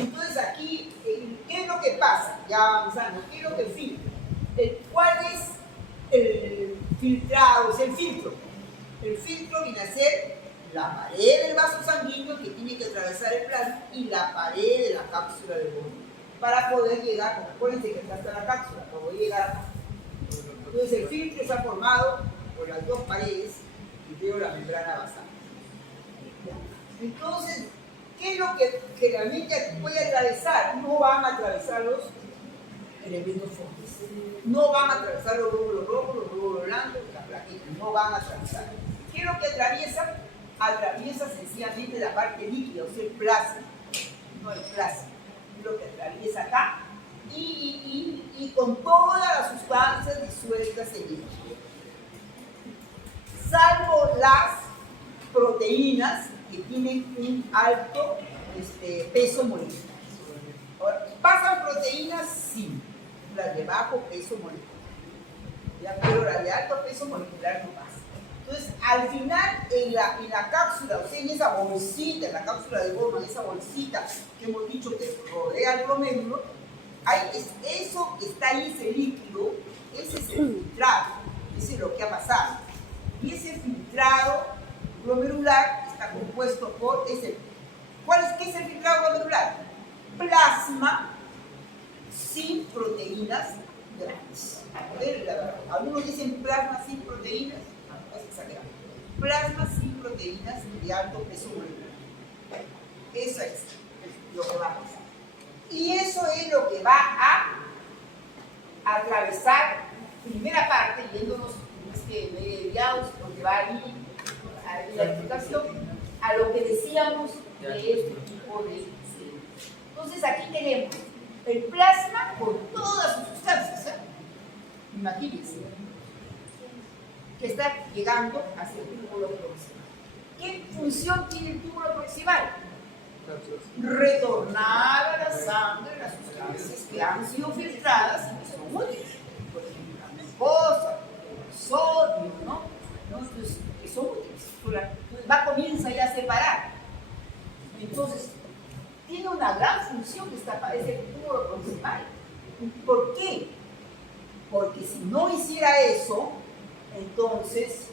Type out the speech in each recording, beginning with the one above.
Entonces aquí, ¿qué es lo que pasa? Ya avanzando, ¿qué es lo que filtra? ¿Cuál es el filtrado? Es el filtro. El filtro viene a ser la pared del vaso sanguíneo que tiene que atravesar el plasma y la pared de la cápsula de Bowman para poder llegar, acuérdense que está hasta la cápsula, para poder llegar acá. Entonces el filtro está formado por las dos paredes y luego la membrana basal. Entonces, ¿qué es lo que generalmente puede atravesar? No van a atravesar los elementos fósiles. No van a atravesar los glóbulos rojos, los glóbulos blancos, las plaquetas. No van a atravesar. ¿Qué es lo que atraviesa? Atraviesa sencillamente la parte líquida, o sea, el plasma. No el plasma. Es lo que atraviesa acá. Y con todas las sustancias disueltas en él. Salvo las proteínas que tienen un alto peso molecular. Ahora, ¿pasan proteínas? Sí, las de bajo peso molecular. Pero las de alto peso molecular no pasan. Entonces, al final, en la cápsula, o sea, en esa bolsita, en la cápsula de Bowman, esa bolsita que hemos dicho que rodea el glomérulo, eso que está ahí, ese líquido, ese es el filtrado, ese es lo que ha pasado. Y ese filtrado glomerular está compuesto por ¿qué es el filtrado glomerular? Plasma sin proteínas grandes. Algunos dicen plasma sin proteínas, no, es exagerado. Plasma sin proteínas de alto peso molecular. Eso es lo que va a pasar. Y eso es lo que va a atravesar, primera parte, yéndonos porque va ahí la explicación, a lo que decíamos de este tipo de células. Entonces aquí tenemos el plasma con todas sus sustancias. Imagínense que está llegando hacia el túbulo proximal. ¿Qué función tiene el túbulo proximal? Retornar a la sangre las sustancias que han sido filtradas y que son útiles. Por ejemplo, la glucosa, el sodio, ¿no? Entonces, que son útiles. Comienza ya a separar. Entonces, tiene una gran función ese túbulo proximal. ¿Por qué? Porque si no hiciera eso, entonces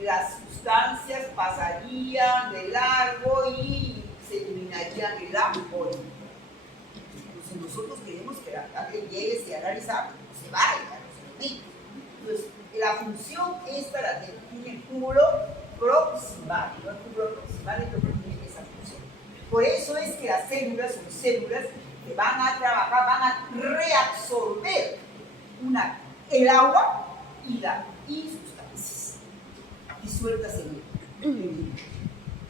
las sustancias pasarían de largo y se eliminarían el agua. Entonces nosotros queremos que la sangre llegue, se analiza, no se vaya, no se olvide. Entonces la función esta la tiene el túbulo proximal, no el túbulo proximal es lo que tiene esa función. Por eso es que las células son células que van a trabajar, van a reabsorber el agua y sustancias disueltas en él.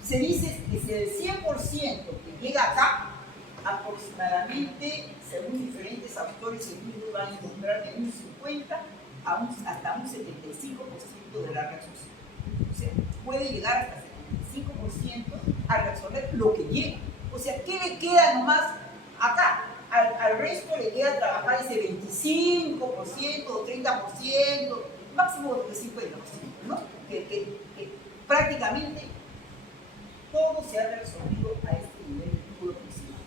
Se dice que si el 100% que llega acá, aproximadamente, según diferentes autores y libros, van a encontrar de un 50 hasta un 75% de la reabsorción. O sea, puede llegar hasta el 75% a reabsorber lo que llega. O sea, ¿qué le queda nomás acá? Al resto le queda trabajar ese 25% o 30%, máximo de 50%, ¿no? Que prácticamente todo se ha reabsorbido a este nivel de túbulo proximal.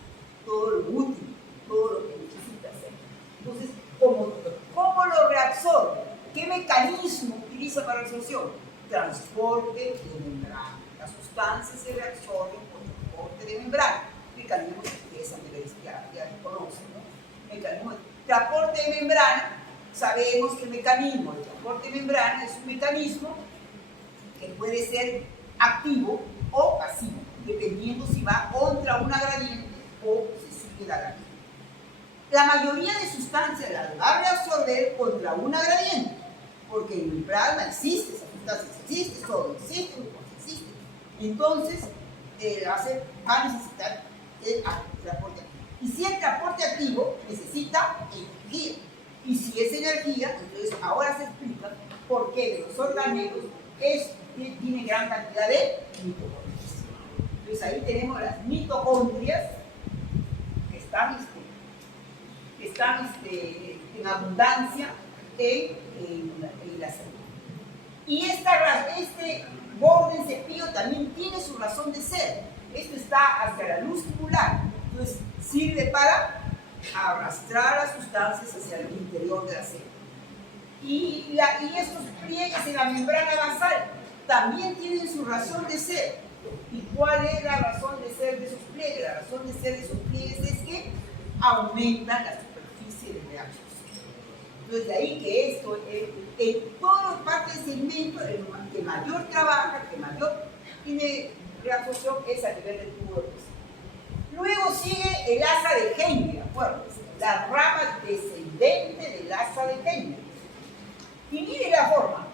Todo lo útil, todo lo que necesita hacer. Entonces, ¿cómo lo reabsorbe? ¿Qué mecanismo utiliza para la absorción? Transporte de membrana. Las sustancias se reabsorben por transporte de membrana. Mecanismos que ustedes ya conocen, ¿no? Mecanismo de transporte de membrana. Sabemos que el mecanismo de transporte de membrana es un mecanismo que puede ser activo o pasivo, dependiendo si va contra una gradiente o si sigue la gradiente. La mayoría de sustancias las va a reabsorber contra una gradiente, porque en el plasma existe esa sustancia, existe, sodio existe, glucosa existe. Entonces, va a necesitar el transporte activo. Y si el transporte activo necesita energía, y si es energía, entonces ahora se explica por qué de los organelos tiene gran cantidad de mitocondrias. Entonces ahí tenemos las mitocondrias que están en abundancia en la célula. Y este borde en cepillo también tiene su razón de ser, Esto está hacia la luz tubular, entonces sirve para arrastrar las sustancias hacia el interior de la célula. Y estos pliegues en la membrana basal también tienen su razón de ser. ¿Y cuál es la razón de ser de esos pliegues? La razón de ser de esos pliegues es que aumentan la superficie de reabsorción. Entonces, de ahí que esto, en todas las partes del segmento, el que mayor trabaja, el que mayor tiene reabsorción es a nivel del tubo de presión. Luego sigue el asa de Henle, acuérdense, la rama descendente del asa de Henle. Y mire la forma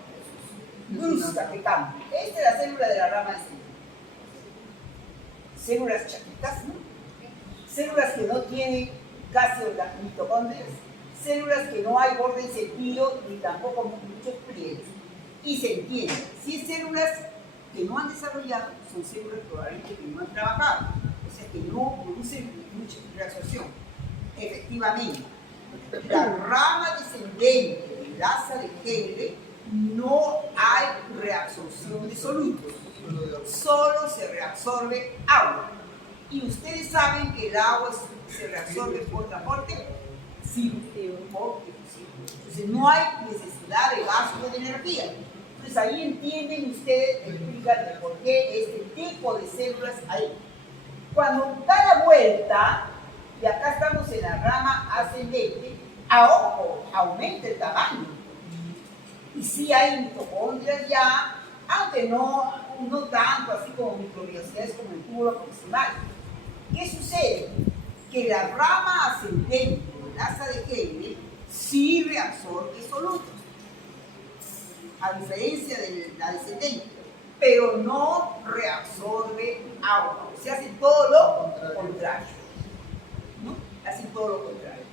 brusca que cambia. Esta es la célula de la rama descendente. Células chaquitas, ¿no? Células que no tienen casi las mitocondrias, células que no hay borde en sentido ni tampoco muchos pliegues. Y se entiende, si hay células que no han desarrollado, son células probablemente que no han trabajado, o sea que no producen mucha reabsorción. Efectivamente, la rama descendente del asa de Henle no hay reabsorción de solutos, solo se reabsorbe agua. Y ustedes saben que el agua se reabsorbe por transporte simple. Entonces no hay necesidad de gasto de energía. Entonces ahí entienden ustedes, explican por qué este tipo de células hay. Cuando da la vuelta, y acá estamos en la rama ascendente, a ojo, aumenta el tamaño. Y sí hay mitocondrias ya, aunque no tanto así como microvellosidades como el túbulo proximal. ¿Qué sucede? Que la rama ascendente del asa de Henle sí reabsorbe solutos, a diferencia de la descendente, pero no reabsorbe agua. Se hace todo lo contrario, ¿no? Hace todo lo contrario.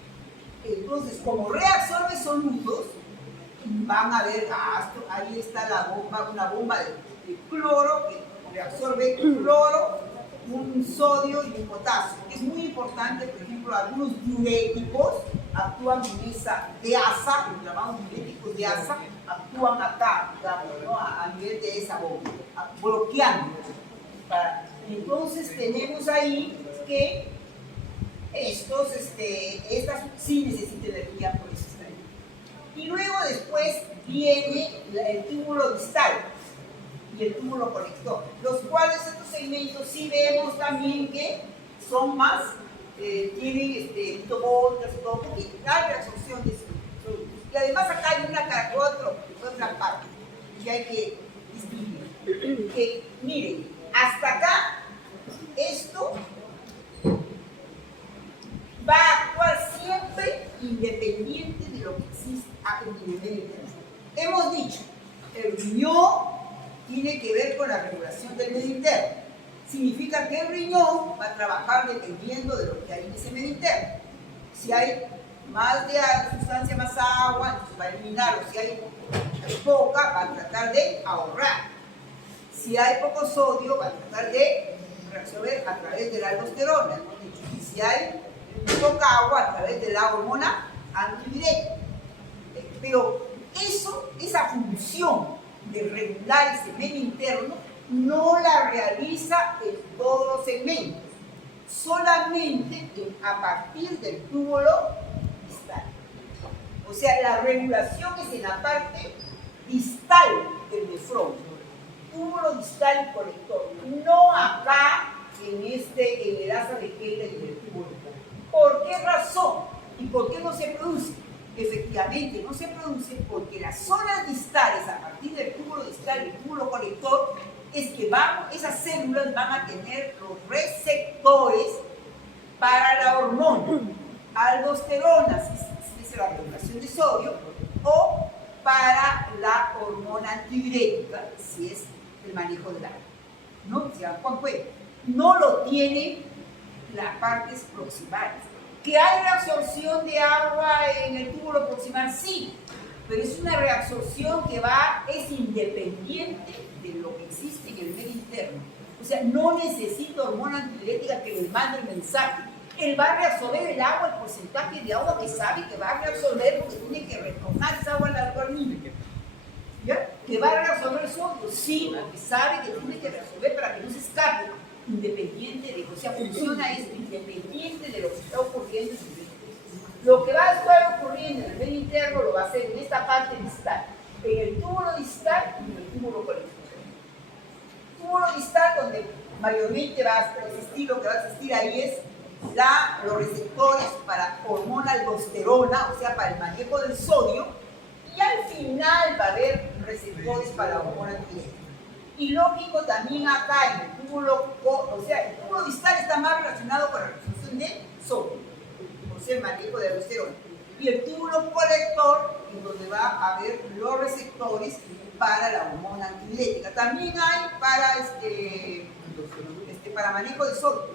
Entonces, como reabsorbe solutos, van a ver gasto. Ahí está la bomba, una bomba de cloro que reabsorbe cloro, un sodio y un potasio. Es muy importante, por ejemplo, algunos diuréticos actúan en esa deasa, los llamamos diuréticos de asa, actúan acá, digamos, ¿no? a nivel de esa bomba, bloqueando. Entonces tenemos ahí que estas sí necesitan energía, por eso están ahí. Y luego después viene el túbulo distal y el túbulo conector, los cuales estos segmentos sí vemos también que son más, tienen mitocondrias y todo, porque hay reabsorción de solutos. Y además acá hay otra parte que hay que distinguir. Que miren, hasta acá, esto va a actuar siempre independiente de lo que existe en el medio interno. Hemos dicho, el riñón tiene que ver con la regulación del medio interno. Significa que el riñón va a trabajar dependiendo de lo que hay en ese medio interno. Si hay más de sustancia, más agua, entonces va a eliminar, o si hay poca, va a tratar de ahorrar. Si hay poco sodio, va a tratar de reabsorber a través de la aldosterona, hemos dicho. Y si hay poca agua, a través de la hormona antidiurética. Pero esa función de regular ese medio interno no la realiza en todos los segmentos, solamente a partir del túbulo distal. O sea, la regulación es en la parte distal del nefrón, túbulo distal y conector, no acá en el asa de Henle y del túbulo. ¿Por qué razón? ¿Y por qué no se produce? Efectivamente, no se produce porque las zonas distales, a partir del túbulo distal y el túbulo conector, es que esas células van a tener los receptores para la hormona, aldosterona, si es la regulación de sodio, o para la hormona antidiurética, si es el manejo del agua. ¿No? No lo tienen las partes proximales. ¿Que hay reabsorción de agua en el túbulo proximal? Sí, pero es una reabsorción que es independiente de lo que existe en el medio interno. O sea, no necesita hormona antidiurética que les mande el mensaje. Él va a reabsorber el agua, el porcentaje de agua que sabe que va a reabsorber porque tiene que retornar esa agua al organismo. ¿Ya? ¿Que va a reabsorber sodio? Sí, porque sabe que tiene que reabsorber para que no se escape. independiente de, o sea, funciona esto independiente de lo que está ocurriendo en el medio interno. Lo que va a estar ocurriendo en el medio interno lo va a hacer en esta parte distal, en el túbulo distal y en el túbulo colectivo. Túbulo distal, donde mayormente va a existir, lo que va a existir ahí es los receptores para hormona aldosterona, o sea, para el manejo del sodio, y al final va a haber receptores para la hormona tiroides. Y lógico también acá en el túbulo, o sea, el túbulo distal está más relacionado con la absorción de sodio, o sea, el manejo de aldosterona. Y el túbulo colector es donde va a haber los receptores para la hormona antidiurética. También hay para manejo de sodio,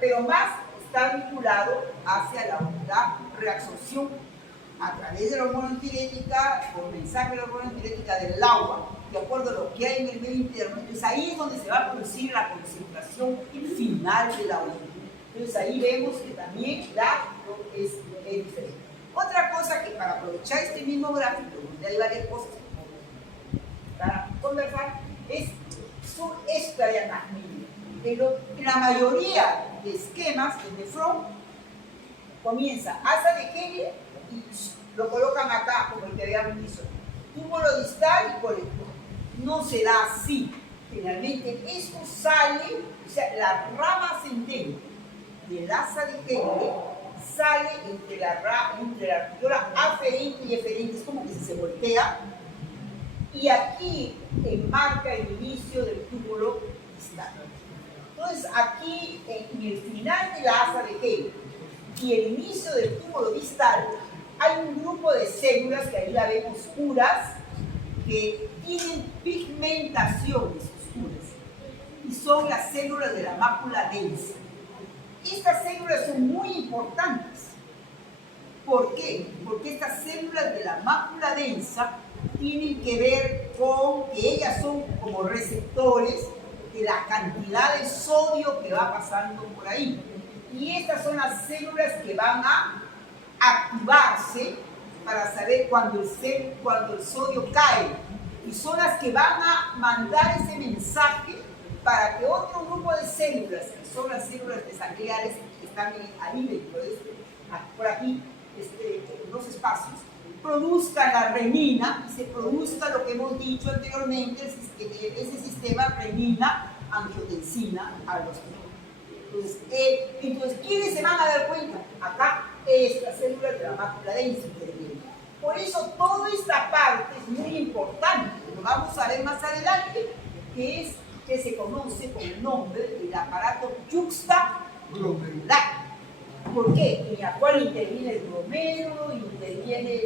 pero más está vinculado hacia la reabsorción a través de la hormona antidiurética, por mensaje de la hormona antidiurética del agua, de acuerdo a lo que hay en el medio interno. Entonces ahí es donde se va a producir la concentración final de la orina. Entonces ahí vemos que también es diferente. Otra cosa que para aprovechar este mismo gráfico, donde hay varias cosas para conversar, son esta dianámica. En la mayoría de esquemas, el nefrón comienza asa de Hegel y lo colocan acá, como el que habíamos visto, túbulo distal y colector. No será así. Generalmente esto sale, o sea, la rama ascendente del asa de Hegel sale entre la arteriola aferente y eferente, es como que se voltea, y aquí enmarca el inicio del túbulo distal. Entonces aquí en el final de la asa de Hegel y el inicio del túbulo distal hay un grupo de células que ahí la vemos oscuras, que tienen pigmentaciones oscuras y son las células de la mácula densa. Estas células son muy importantes. ¿Por qué? Porque estas células de la mácula densa tienen que ver con que ellas son como receptores de la cantidad de sodio que va pasando por ahí. Y estas son las células que van a activarse para saber cuando el sodio cae. Y son las que van a mandar ese mensaje para que otro grupo de células, que son las células mesangliales que están ahí dentro de por aquí, en los espacios, produzcan la renina y se produzca lo que hemos dicho anteriormente, ese sistema renina-angiotensina-aldosterona. Entonces, ¿quiénes se van a dar cuenta? Acá, estas células de la mácula densa intervienen. Por eso, toda esta parte es muy importante, lo vamos a ver más adelante, que se conoce con el nombre del aparato yuxtaglomerular. ¿Por qué? En la cual interviene el glomérulo, interviene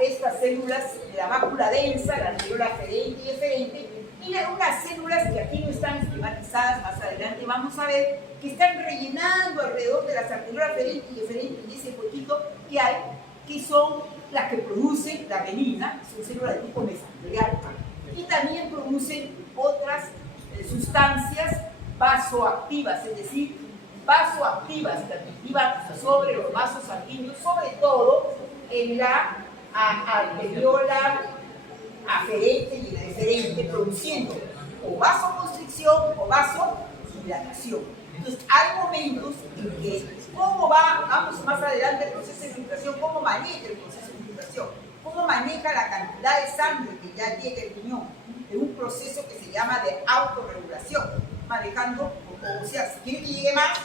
estas células de la mácula densa, la arteriola aferente y eferente, y unas células que aquí no están esquematizadas, más adelante vamos a ver, que están rellenando alrededor de las arteriolas aferente y eferente y ese huequito que hay, que son las que producen la renina, son células de tipo mesanglial, y también producen otras sustancias vasoactivas, es decir, vasoactivas que activan sobre los vasos sanguíneos, sobre todo en la arteriola aferente y la eferente, produciendo o vasoconstricción o vasodilatación. Entonces, hay momentos en que, vamos más adelante el proceso de filtración, cómo maneja el proceso de filtración, cómo maneja la cantidad de sangre que ya llega al riñón, de un proceso que se llama de autorregulación, manejando, o sea, si quiere que llegue más,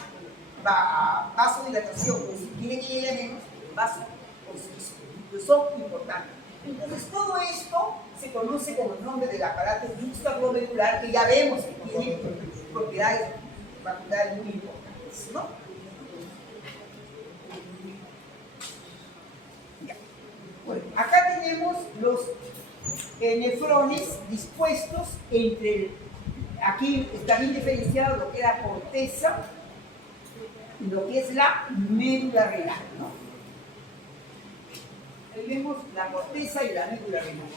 vasodilatación, o si quiere que llegue menos, vasoconstricción. Entonces, son importantes. Entonces, todo esto se conoce como el nombre del aparato yuxtaglomerular, que ya vemos que tiene propiedades muy importantes, ¿no? Bueno, acá tenemos los nefrones dispuestos aquí está bien diferenciado lo que es la corteza y lo que es la médula renal, ¿no? Ahí vemos la corteza y la médula renal.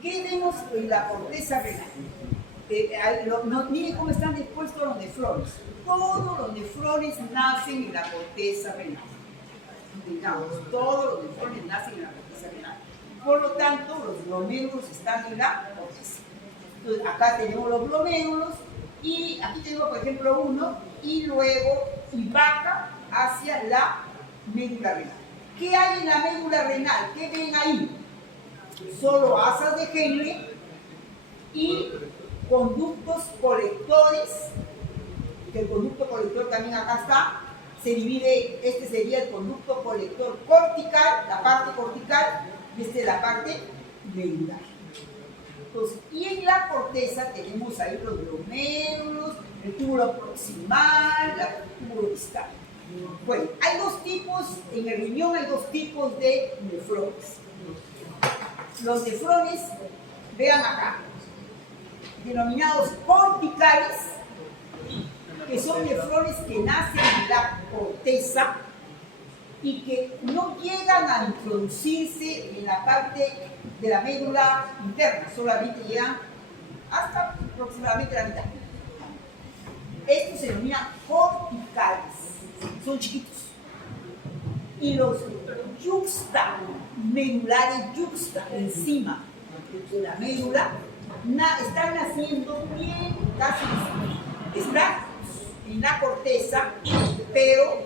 ¿Qué vemos en la corteza renal? Miren cómo están dispuestos los nefrones. Todos los nefrones nacen en la corteza renal. Digamos, todos los nefrones nacen en la corteza renal. Por lo tanto, los glomérulos están en la corteza. Entonces, acá tenemos los glomérulos Y aquí tengo, por ejemplo, uno, y luego y baja hacia la médula renal. ¿Qué hay en la médula renal? ¿Qué ven ahí? Solo asas de Henle y conductos colectores, que el conducto colector también acá está, se divide, este sería el conducto colector cortical, la parte cortical, y este es la parte medular. Entonces, y en la corteza tenemos ahí los glomérulos, el túbulo proximal, el túbulo distal. Bueno, hay dos tipos, en el riñón hay dos tipos de nefrones. Los nefrones, vean acá, denominados corticales, que son nefrones que nacen en la corteza y que no llegan a introducirse en la parte de la médula interna, solamente llegan hasta aproximadamente la mitad. Estos se denominan corticales, son chiquitos. Y los yuxta, medulares yuxta, encima de la médula, están naciendo bien casi encima. Están en la corteza, pero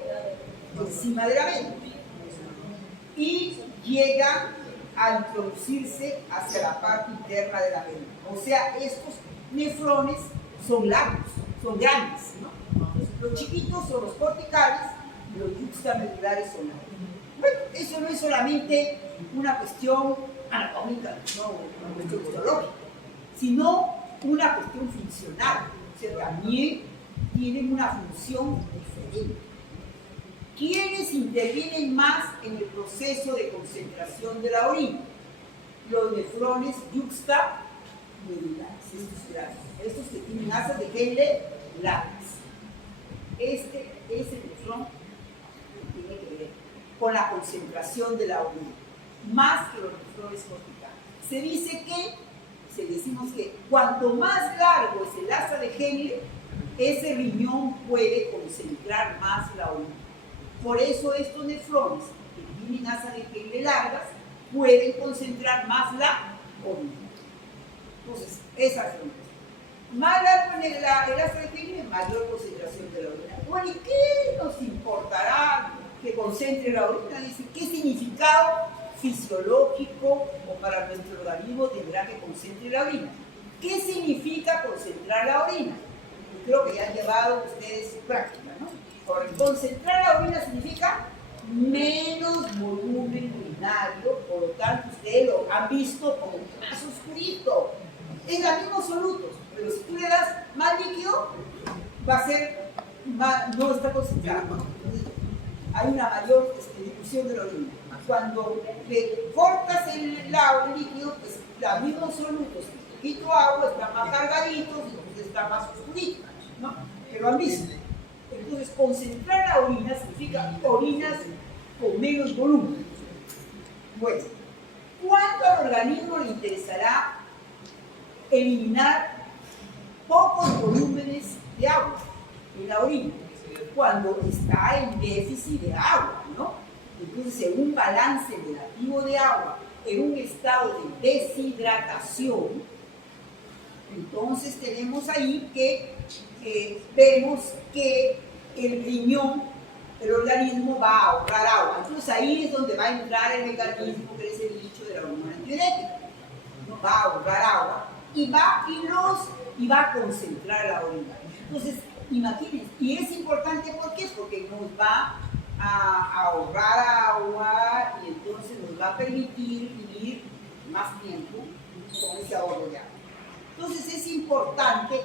encima de la médula. Y llegan a introducirse hacia la parte interna de la médula. O sea, estos nefrones son largos, son grandes, ¿no? Los chiquitos son los corticales y los yuxtamedulares son largos. Bueno, eso no es solamente una cuestión anatómica, no una cuestión histológica, sino una cuestión funcional. O sea, también tienen una función diferente. ¿Quiénes intervienen más en el proceso de concentración de la orina? Los nefrones yuxtamedulares, estos que tienen asas de Henle largas. Este es el nefrón que tiene que ver con la concentración de la orina, más que los nefrones corticales. Se dice que, decimos que cuanto más largo es el asa de Henle, ese riñón puede concentrar más la orina. Por eso estos nefrones que tienen asas de Henle largas pueden concentrar más la orina. Entonces, esa es la orina. Más largo el asa de Henle, mayor concentración de la orina. Bueno, ¿y qué nos importará que concentre la orina? Dice, ¿qué significado fisiológico o para nuestro organismo tendrá que concentre la orina? ¿Qué significa concentrar la orina? Yo creo que ya han llevado ustedes su práctica, ¿no? Porque concentrar la orina significa menos volumen urinario, por lo tanto ustedes lo han visto como más oscurito. Es la misma solutos, pero si tú le das más líquido, va a ser no está concentrado. Entonces, hay una mayor difusión de la orina. Cuando le cortas el líquido, pues los mismos solutos, un poquito agua, están más cargaditos y entonces está más oscurito, ¿no? Pero han visto. Entonces, concentrar la orina significa orinas con menos volumen. Bueno, ¿cuánto al organismo le interesará eliminar pocos volúmenes de agua en la orina? Cuando está en déficit de agua, ¿no? Entonces, en un balance negativo de agua, en un estado de deshidratación, entonces tenemos ahí que vemos que el riñón, el organismo va a ahorrar agua. Entonces ahí es donde va a entrar el mecanismo que les he dicho de la hormona antidiurética, ¿no? Va a ahorrar agua y va a concentrar la orina. Entonces, imagínense, y es importante ¿por qué? Porque nos va a ahorrar agua y entonces nos va a permitir vivir más tiempo con ese ahorro de agua. Entonces es importante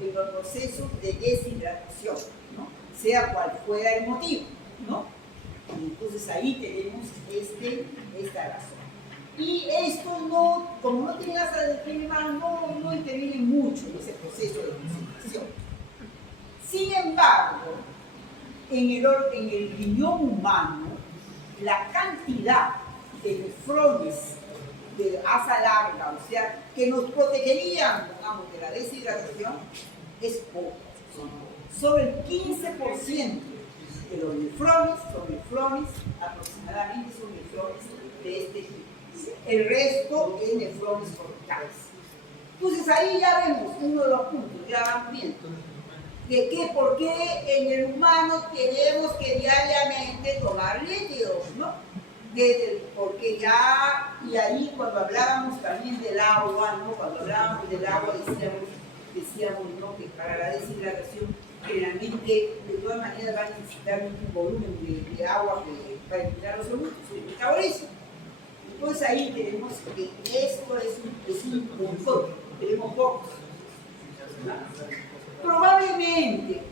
en los procesos de deshidratación, ¿no? Sea cual fuera el motivo, ¿no? Entonces ahí tenemos esta razón. Y esto como no tiene asa de clima, no interviene mucho en ese proceso de concentración. Sin embargo, en el riñón humano, la cantidad de nefrones de asa larga, o sea, que nos protegerían, digamos, de la deshidratación, es poco. Solo el 15% de los nefrones son nefrones, aproximadamente son nefrones de este tipo. El resto es nefrones corticales. Entonces ahí ya vemos uno de los puntos, ya vamos viendo. De que, por qué en el humano tenemos que diariamente tomar líquidos, ¿no? Porque ya, y ahí cuando hablábamos también del agua, ¿no? Cuando hablábamos del agua decíamos, ¿no? Que para la deshidratación generalmente de todas maneras va a necesitar un volumen de agua para eliminar los solutos, el metabolismo. Entonces ahí tenemos que esto es un montón, tenemos pocos. Probablemente,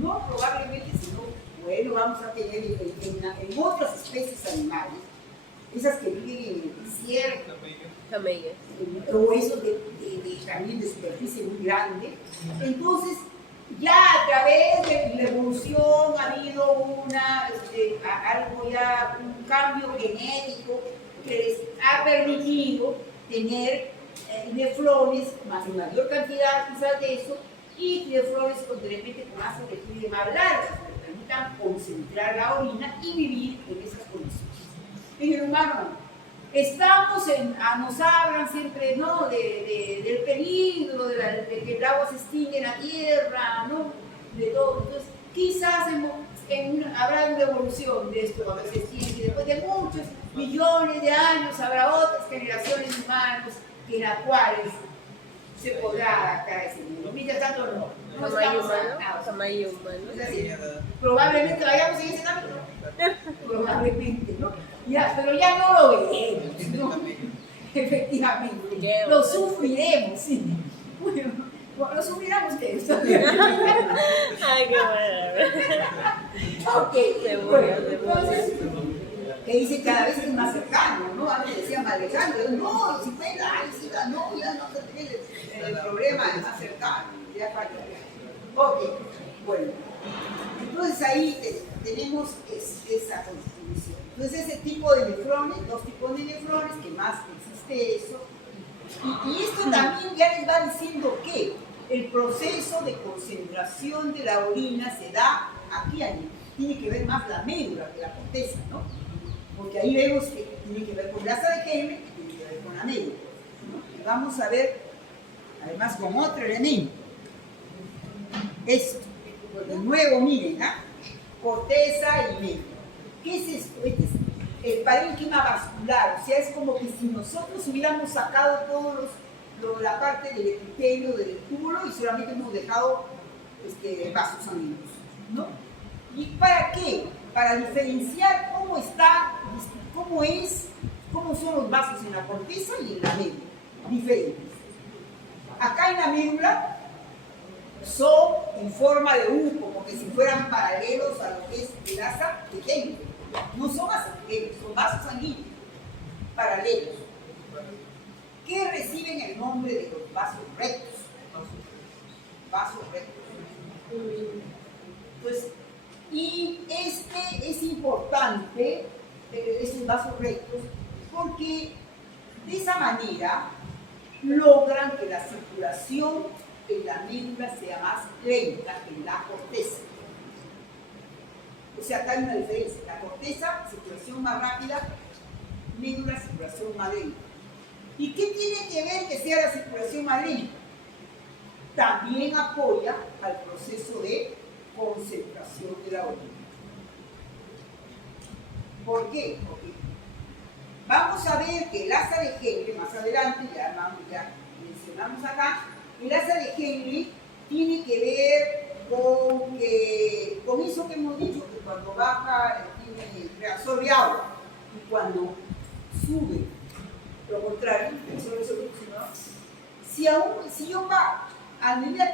no probablemente, sino, bueno, vamos a tener en otras especies animales, esas que viven en el desierto, o esos también de superficie muy grande. Entonces, ya a través de la evolución ha habido algo ya, un cambio genético que les ha permitido tener nefrones, más en mayor cantidad quizás de eso, y nefrones con más sobrevive más largas, que permitan concentrar la orina y vivir en esas condiciones. En el humano, nos hablan siempre, ¿no? Del peligro, de que el agua se extingue en la tierra, ¿no? De todo. Entonces, quizás habrá una evolución de esto cuando se extingue. Después de muchos millones de años habrá otras generaciones humanas en las cuales se podrá adaptar a ese mundo. Mientras tanto, no estamos adaptados. Probablemente vayamos en ese camino. Probablemente, ¿no? Pero ya no lo veremos, ¿no? Efectivamente. Lo sufriremos, sí. Bueno, lo sufrirán ustedes. Ay, qué bueno. Ok, bueno, entonces, que dice cada vez que es más cercano, ¿no? Antes decía más lejano, no, 50 años, no, ya no se tiene el problema es más cercano, ya falta. Ok, bueno, entonces ahí tenemos esa constitución. Entonces ese tipo de nefrones, dos tipos de nefrones, que más existe eso, y esto también ya les va diciendo que el proceso de concentración de la orina se da aquí, tiene que ver más la médula que la corteza, ¿no? Porque ahí vemos que tiene que ver con la asa de Henle y tiene que ver con la médula, ¿no? Y vamos a ver, además, con otro elemento. Esto, de nuevo, miren, ¿ah? Corteza y médula. ¿Qué es esto? Este es el parénquima vascular, o sea, es como que si nosotros hubiéramos sacado la parte del epitelio, del túbulo, y solamente hemos dejado vasos sanguíneos, ¿no? ¿Y para qué? Para diferenciar cómo son los vasos en la corteza y en la médula, diferentes. Acá en la médula son en forma de U, como que si fueran paralelos a lo que es el asa de Henle. No son vasos sanguíneos, son vasos sanguíneos paralelos, que reciben el nombre de los vasos rectos. Vasos rectos. Entonces, y es importante, esos vasos rectos, porque de esa manera logran que la circulación en la médula sea más lenta que en la corteza. O sea, acá hay una diferencia. La corteza, circulación más rápida, médula, circulación más lenta. ¿Y qué tiene que ver que sea la circulación más lenta? También apoya al proceso de concentración de la orina. ¿Por qué? Porque vamos a ver que el asa de Henle, más adelante, ya mencionamos acá, el asa de Henle tiene que ver con eso que hemos dicho, que cuando baja reabsorbe agua y cuando sube, lo contrario, si yo a medida